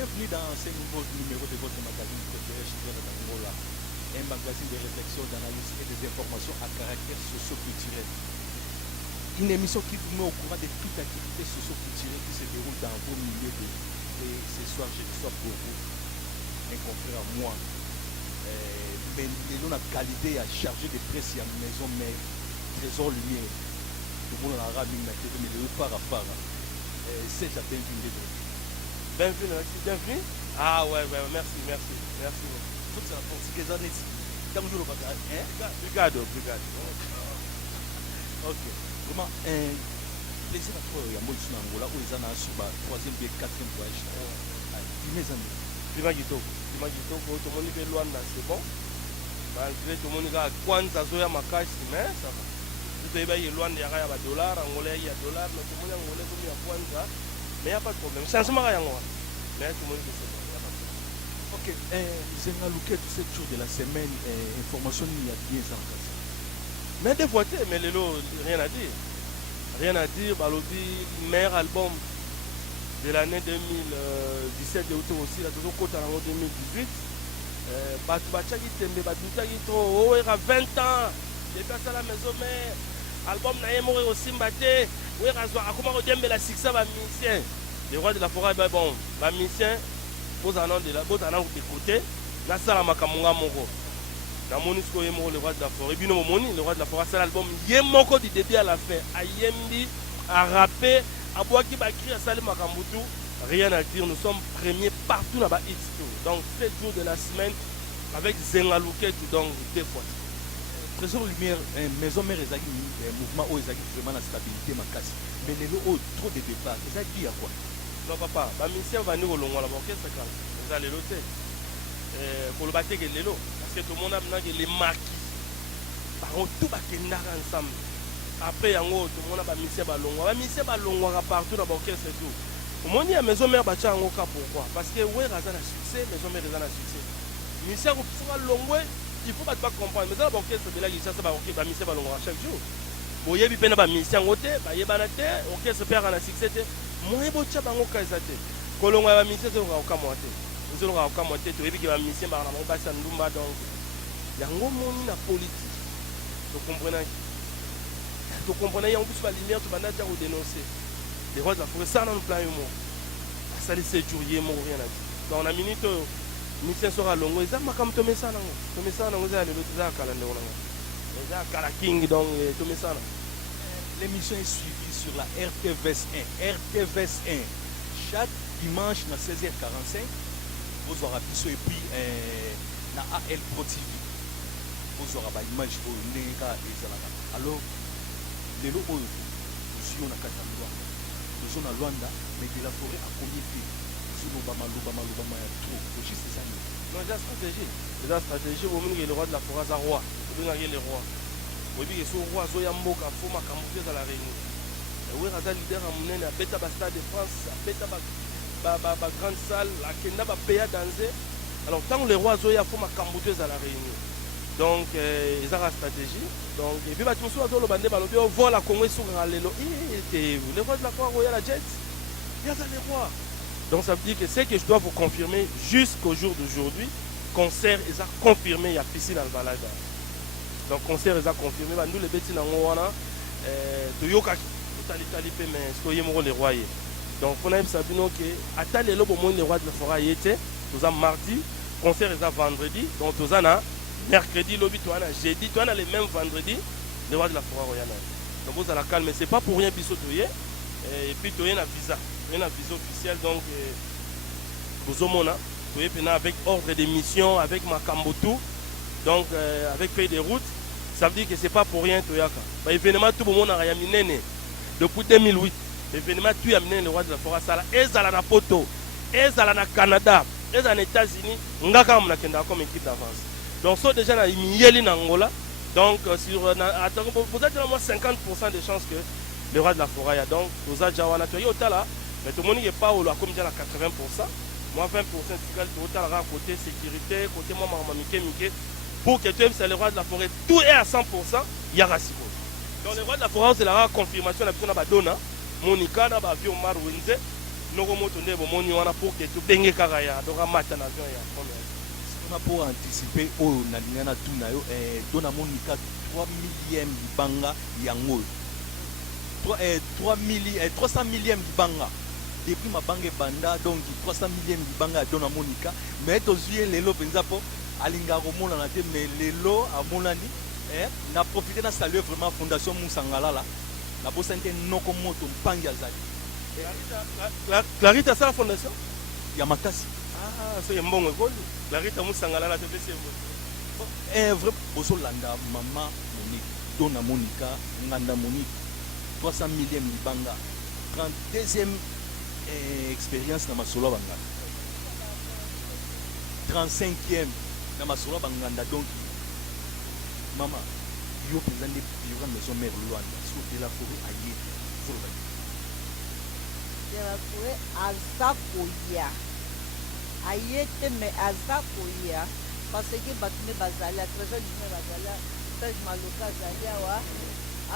Bienvenue dans ce nouveau numéro de votre magazine préféré chez d'Angola, un magazine de réflexion, d'analyse et des informations à caractère socio-culturel. Une émission qui vous met au courant de toute activité socio-culturelle qui se déroule dans vos milieux. Et ce soir, je reçois pour vous un confrère à moi. Mais nous avons qualité à charger de presse à la maison, mais trésor lumière. Tout le monde a ramené la télé, mais le par à part. C'est la bienvenue. Bienvenue. Ah ouais, merci. Tout ça pour ce que ça n'est pas. Comme je le vois, Brigado. Ok. Vraiment, plaisir à toi. Il y a moi qui suis en Angola, où ils en ont sur la troisième et quatrième voyage. Dis-moi, amis. Prima Gitoko, tout le monde est loin, c'est bon. Malgré tout le monde a Kwanza Zoya Makashi, mais ça va. Tout est bien loin, il y a $, Angolais, il y a $, mais tout le monde est Angolais comme il y a Kwanza. Mais il n'y a pas de problème. Changement à Yangoa. Mais tout le monde est bon, il n'y a pas de problème. Ok, c'est un look tous ces jours de la semaine, information, il y a bien ça en place. Mais des fois, mais rien à dire. Rien à dire, Balobi, meilleur album de l'année 2017 et aussi, la toujours côté en 2018. Batubachaki Tembe, Batubachaki trop, il y a 20 ans. J'ai fait ça à la maison, mais album n'a mourir aussi mbaté. Oui, comment on dit la succès va musicien. Les rois de la forêt, bon, va musicien, vous en avez d'écouter. La salle Makamunga Moro. La Monisco est mort, le roi de la forêt. Bino Moni, le roi de la forêt, c'est l'album. Yemoko du début à la fin. À Yembi, à rapper, à Boaki Bakri, à Salim Makambutu. Rien à dire, nous sommes premiers partout là-bas. Donc, 7 jours de la semaine avec Zengalouket, donc 2 fois. Trésor lumière, maison mère ezaki mouvement où ezaki vraiment la stabilité ma casse. Mais les lots trop de départ, ça dit à quoi? Non papa, ba mission va nous longo la orchestre quand. Vous allez l'hôtel. Pour le battre que les lots parce que tout le monde a maintenant les marquis. Par contre tout va kenda ensemble. Après yango tout le monde a ba mission ba longo. Ba mission ba longo partout dans l'orchestre et tout. Au monde ya maison mère ba tcha yango ka pourquoi? Parce que ouais raza na succès, maison mère raza na succès. Mission ko fera longo. Il faut pas comprendre. Mais dans l'orchestre de la guitare, ça va mission chaque jour. Bon, il y a des mission côté, il y a des orchestre perd en succès. Moi, je suis bango kazate. Kolongo va mission c'est au kamote. Nous allons au kamote. Tu veux que mission par la base ndumba donc. Il y a un monde na politique. Vous comprenez? Vous comprenez? Il y a un peu de lumière, tu vas déjà vous dénoncer. Les rois de la forêt, ça dans le plan humour. Ça les séjouriers, mon rien à dire. Dans la minute. Mission sera longue, ils ont comme Tomé ça, Tomé ça, vous allez le dire à Calendar. Ils ont à la King, donc Tomé ça. L'émission est suivie sur la RTVS 1. RTVS 1. Chaque dimanche à 16h45, vous aurez Bissot et puis na AL Pro TV. Vous aurez l'image au Nega et Zalaka. Alors, les lots, nous sommes à Katamboua. Nous sommes à Luanda, mais de la forêt à combien de pays? Non, c'est la stratégie. C'est la stratégie. Au moins, le roi de la forêt, c'est le roi. Au moins, il y a le roi. Au moins, il y a le roi, il y a le roi, il y a le la réunion. Oui, il y a le leader à Mounen, à Beta Stade de France, à Beta grande salle, à Kenda, à Péa Danzé. Alors, tant que le roi, il y a la réunion. Donc, ils ont la stratégie. Donc, et puis, tu me souviens, on voit la Congo sur le roi de la forêt, il y a la jet. Il y a le roi. Donc ça veut dire que c'est que je dois vous confirmer jusqu'au jour d'aujourd'hui, concert ils ont confirmé il y a piscine à Valada. Donc concert ils ont confirmé, nous les bêtises dans Wana, de Yoka, mais soyez mon les rois. Donc on a savoir que à les lobes au monde les rois de la forêt étaient, nous avons mardi, concert ils ont vendredi, donc nous avons mercredi, lobby, tu as jeudi, tu as les mêmes vendredi, les rois de la forêt royale. Donc vous allez calmer, c'est pas pour rien bisous et puis tu as un visa. Une visa officielle, donc vous avec ordre de mission, avec Makambotu, donc avec feuille de route, ça veut dire que ce n'est pas pour rien. L'événement, tout le monde a amené depuis 2008. L'événement, tu as amené le roi de la forêt, et à la Poto, et à la Canada, et aux États-Unis, on a comme équipe d'avance. Donc, ça déjà, il y a une Angola. Donc, vous êtes au moins 50% de chances que le roi de la forêt, donc, vous avez déjà là. Mais tout le monde n'est pas au comme déjà à 80%. Moi, 20% c'est à côté sécurité, côté moi, Mike. Pour que tu aimes, c'est le roi de la forêt. Tout est à 100%, il y a Rassiko. Donc, le roi de la forêt, c'est la confirmation de la Badona, Monica, Omar Winze. Noromoto nde bomoni wana pour que tu benge kaka ya donc amata na avion ya première. On a pour anticiper au nalingana tuna yo dona monika 3 millième libanga yango 300 millième libanga depuis ma banque banda donc 300 millième libanga dona monika mais tozuye lelo penza po alinga romona na te mais lelo amonani na profiter na saluer vraiment fondation Musangala là la bosante noko moto mpangi azali Clarita ça la fondation ya makasi c'est mbongo ko Clarita Musangala la TPC vrai boso landa mama Monique dona monika nganda Monique 300 millième libanga 32e expérience na masolo banga 35e na masolo banganda donc mama yo président de bureau maison mère Luanda sur de la forêt ailleurs pour de la forêt azakoya ayete mais azakoya parce que batune bazali trésor du bazali stage maloka azali awa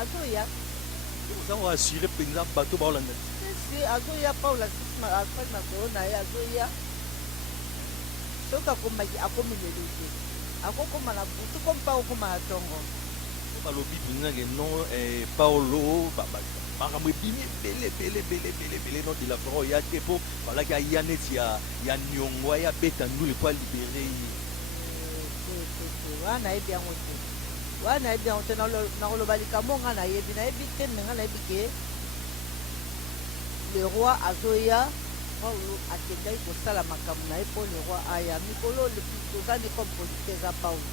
azoya vous avez assuré président bateau ba Holanda si azoya Paula sisma afanye makoro na ye azoya soki akomaki akomi lelo te akokoma na butu kompa okoma na ntongo balobi président ke non Paolo makambo ebimi ebele non de la forêt oya te mpo balaki aya neti ya niongo aya beta ndule po alibere ye wana nayebi yango te wana nayebi yango te nakoloba likambo nga nayebi te me nga nayebi ke le roi azoya Paulo akendaki kosala makambo na ye mpo le roi aya mikolo tozani comme producteur eza Paulo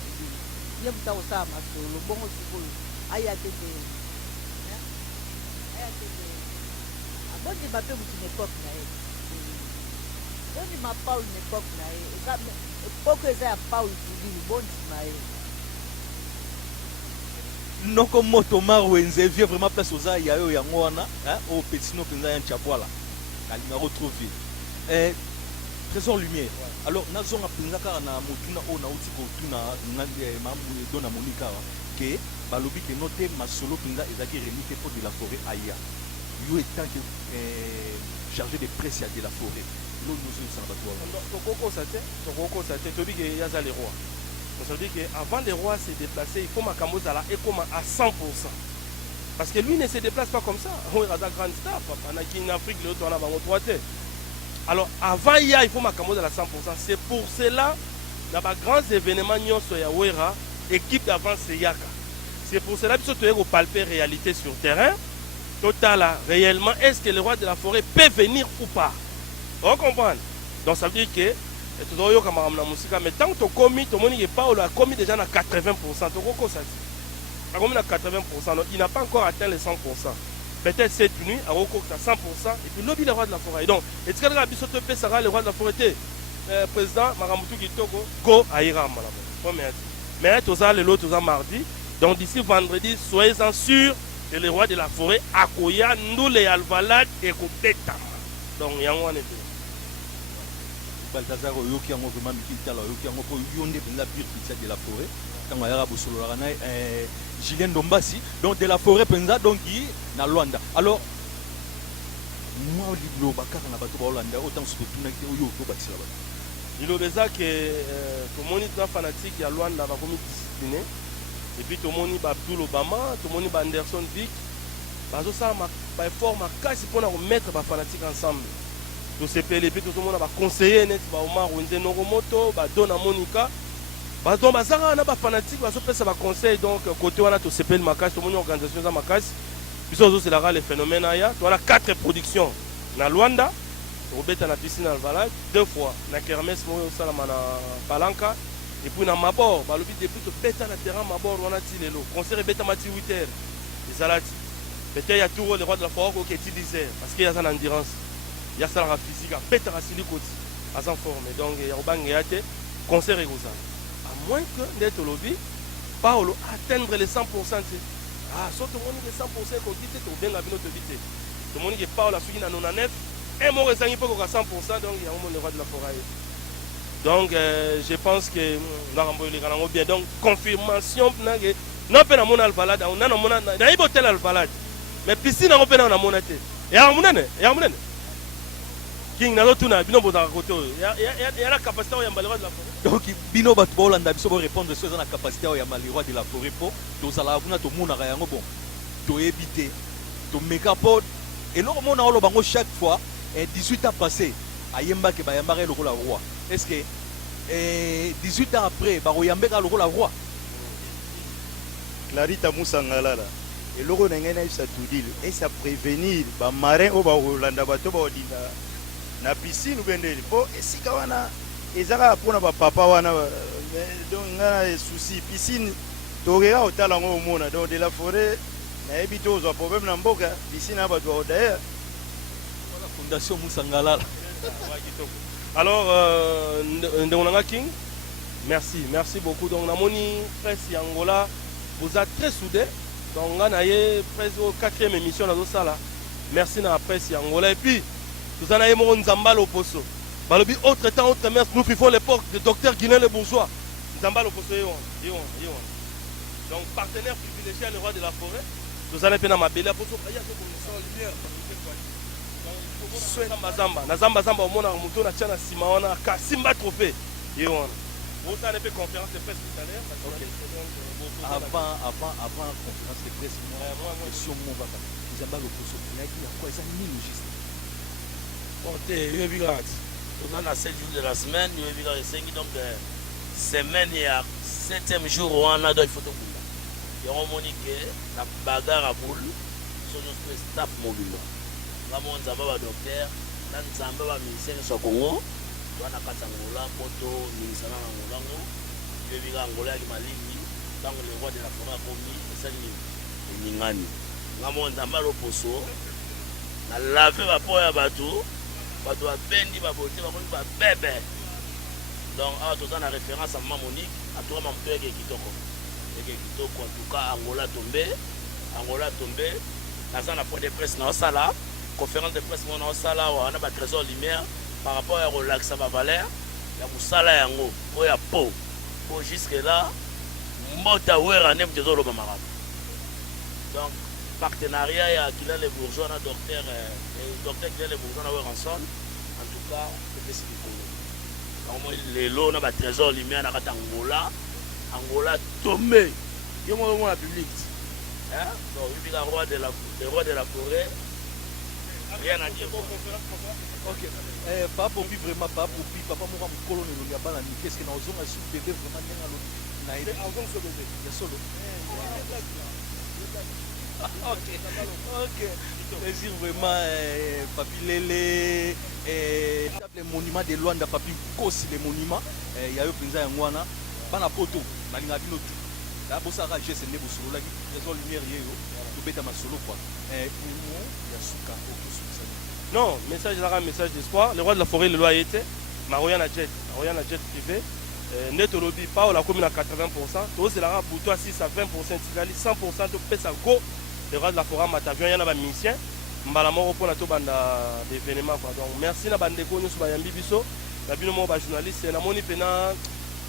ye muta kosala masolo bongo sikoyo aya te te abondima mpe mutu na epoke na ye bondima Paulo na epoke na ye epoke eza ya Paulo tulili bondima ye noko moto marwenze vieux vraiment place oza ya yo yango wana au petit no penza ya nchabwala kalinga retrouver trésor lumière alors nazonga penza kaka na motuna o na uti ko tuna mambu dona monika ke balobi ke note masolo penza ezaki remite pour de la forêt aya yo étant que chargé de presse de la forêt l'eau nous ça va toi toko ça te tobi ke yaza les rois. Ça veut dire qu'avant les rois se déplacer, il faut Makamozala et comme à 100%. Parce que lui ne se déplace pas comme ça. On a une grande star. En Afrique, l'autre, on a un alors, avant, il faut Makamozala à 100%. C'est pour cela qu'il y a des grands événements équipe d'avant, c'est Yaka. C'est pour cela que tu as palper réalité sur terrain. Total, réellement, est-ce que le roi de la forêt peut venir ou pas? On comprend. Donc, ça veut dire que mais tant que tu as commis, Paolo a commis déjà à 80%. Il n'a pas encore atteint les 100%. Peut-être cette nuit, à 100%. Et puis, l'objet le roi de la forêt. Donc, est-ce que le roi de la forêt président Maramutu Kitoko, go à Iram. Mais tu as l'autre mardi. Donc, d'ici vendredi, soyez-en sûrs que le roi de la forêt, Akoya, Ndoule Alvalade et Kobetama. Donc, il y a un Balthazar oyoki yango vraiment mikitala oyoki yango po yonde penza pure pizza de la forêt tango ayaka bosololaka na Julien Dombasi donc de la forêt penza donc na Luanda alors moi liloba kaka na bato ba Holanda autant se tunaki oyo to bakisala bato ilobeza ke tomoni ta fanatique ya Luanda ba komi discipliné et puis tomoni ba Abdul Obama tomoni ba Anderson Vick bazo sa ba effort makasi pona ko mettre ba fanatique ensemble. Tout ce pays, tout le monde va conseiller, Omar Wenze Noromoto, Dona Monica, donc bazara na ba fanatique, bazo pesa ba conseil donc côté wana to CPL Makas, tout le monde organisation za Makas. Puis c'est là les phénomènes aya, tu as 4 productions na Luanda, Robeta na piscine Alvalade 2 fois, na Kermesse mo salama na Palanca et puis na Mabor, ba lobi depuis to beta na terrain Mabor wana ti lelo, concert beta mati 8h. Ezalati. Peut-être il y a tout le roi de la forêt qui est 10h parce qu'il y a ça l'endurance. Il y a ça la physique, il y a ça en forme. Donc, il y a un concert et à moins que d'être lobby, Paolo atteindre les 100%. Ah, sauf que le monde est 100% qu'on dit que bien la notre vie. Le monde est Paolo a suivi dans 99, et mon réseau n'est pas à 100%, donc il y a un monde le roi de la forêt. Donc, je pense que nous avons bien. Donc, confirmation, non, pas dans mon alvalade, on a un hôtel alvalade. Mais piscine, on a mon été. Et à mon année. King nazotuna bino bozaka kote oyo ya na capacité oyo yamba le roi de la forêt. Donc bino bato baolanda biso borépondre so eza na capacité oyo yamba le roi de la forêt mpo tozalaka kuna tomonaka yango bon toyebi te tomeka mpo eloko mona oloba yango chaque fois 18 ans passé ayembaki bayambaka ye lokola roi. Est-ce que 18 ans après bakoyambeka lokola roi? Clarita Moussangalala eloko na ngai naisa tudile esa prévenir bamarin oyo bakolanda bato baodinda na piscine ubendeli mpo esika wana ezaka mpona bapapa wana donc ngai na souci piscine tokeka kotala yango omona donc de la forêt nayebi te ozwa problème na mboka piscine ya bato bakodaya Voilà, Fondation Moussangalala. Alors Ndonanga King, merci beaucoup. Donc namoni presse ya Angola vous êtes très soudés. Donc on a eu presque au 4e émission dans ça. Merci na presse ya Angola et puis nous en avons Nzamba Loposo. Balobi autre temps autre messe nous vivons l'époque de docteur Guiné le bourgeois. Nzamba Loposo yon. Donc partenaire privilégié le roi de la forêt. Nous allons peine à ma belle pour ça il y a lumière. Na zamba omona muto na chana sima wana ka simba trophée yon. Vous avez fait conférence de presse tout à l'heure. Avant conférence de presse moi question mon papa Nzamba Loposo yaki ya quoi ça ni juste. Bon te yobigat. On a 7 jours de la semaine, yobigat 5 donc semaine ya 7e jour on a donc photo boule. Yon monique na bagarre à boule sur notre staff mobile. Vraiment Nzamba ba docteur, na Nzamba ba ministère so Congo, wana kata ngola poto ministère na ngolango, yobigat ngola ki maliki, donc le roi de la forêt komi esali ningani. Vraiment Nzamba Loposo na laver ba po ya bato ba bendi ba boté ba koni ba bébé. Donc à tout ça na référence à Maman Monique, à toi maman Père Kitoko. Et Kitoko en tout cas Angola tombé. Dans un point de presse na sala, conférence de presse na sala on a ba trésor lumière par rapport à relax ça va valer. Ya musala yango oya po. Pour jusque là mota wera nem de zolo mama. Donc partenariat ya Kila les bourgeois na docteur Kila les bourgeois na ensemble. En tout cas, c'est ce qu'il faut. Les lots, on a un trésor lumière, on a Angola tombé. Il y a un public. Donc, il y a le roi de la forêt. Rien à dire. Ok. Pas pour lui vraiment, pas pour lui. Papa, moi, mon colonne, il y a pas la nuit. Qu'est-ce qu'il y a dans un sous bébé vraiment bien à l'eau? Il y a solo. Ok. Plaisir vraiment, Papi Lele. Le monument de Luanda, Papi Kosi, les monuments. Il y a eu Prinza Yangwana. Bana poto, Nalinga Binotu. La bossa rage, c'est né pour solo. La trésor lumière, tout bête à ma solo. Pour moi, il y a Souka. Non, message d'espoir. Le roi de la forêt, le loi a été. Maroyana Jet privé. Netolobi, pas la commune à 80%. Tout c'est la bouton à 6 à 20%. 100% de pèse à go. Le roi de la forêt, Matavion, il y en a un musicien. Mbalamoro pour la banda d'événements. Donc merci na bande ko nyusu bayambi biso. Na bino mo ba journaliste na moni pena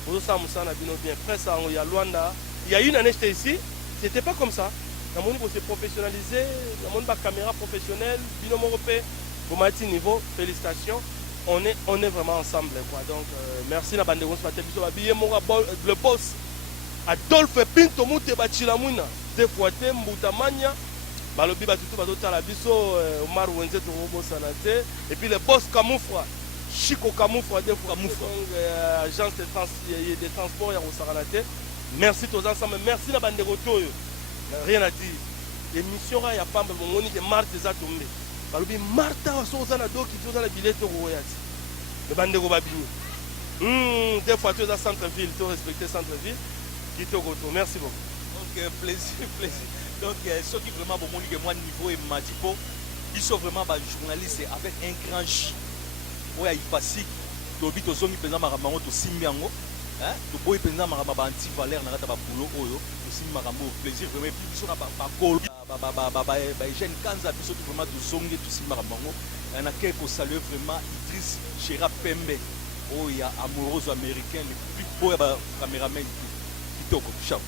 pour ça musa na bino bien presse en ya Luanda. Il y a une année j'étais ici, c'était pas comme ça. Na moni pour se professionnaliser, na moni ba caméra professionnelle, bino mo repé pour mati niveau, félicitations. On est vraiment ensemble quoi. Donc merci na bande ko so biso ba biye mo le boss Adolphe Pinto Mute Bachilamuna, deux fois Mbutamania. Balobi batutu bazotala biso Omar Wenze Torobo Sanate et puis le boss Camoufra Chico Camoufra des fois agence de transport ya Rosaranate. Merci tous ensemble, merci na bande rotoyo. Rien à dire. Émission ra ya pamba moni que Marthe za tombé. Balobi Martha so na doki to na billet royati. Le bande go babini. Des fois tu dans centre ville, tu respecter centre ville. Qui te retour. Merci beaucoup. Donc plaisir. Donc, ceux qui vraiment bon moi niveau et Madipo, ils sont vraiment des journalistes avec un grand J. Ouais, il passe. Tobi to zongi pesa maramango to simbiango, to boy pesa marama anti valeur na kata ba boulot oyo, to simbi marambo plaisir vraiment plus sur ba call ba jeune kanza biso to vraiment to zongi to simbi maramango. On a quelques saluer vraiment Idriss Chera Pembe. Oh, il y a amoureux américain le plus beau caméraman kitoko. Ciao.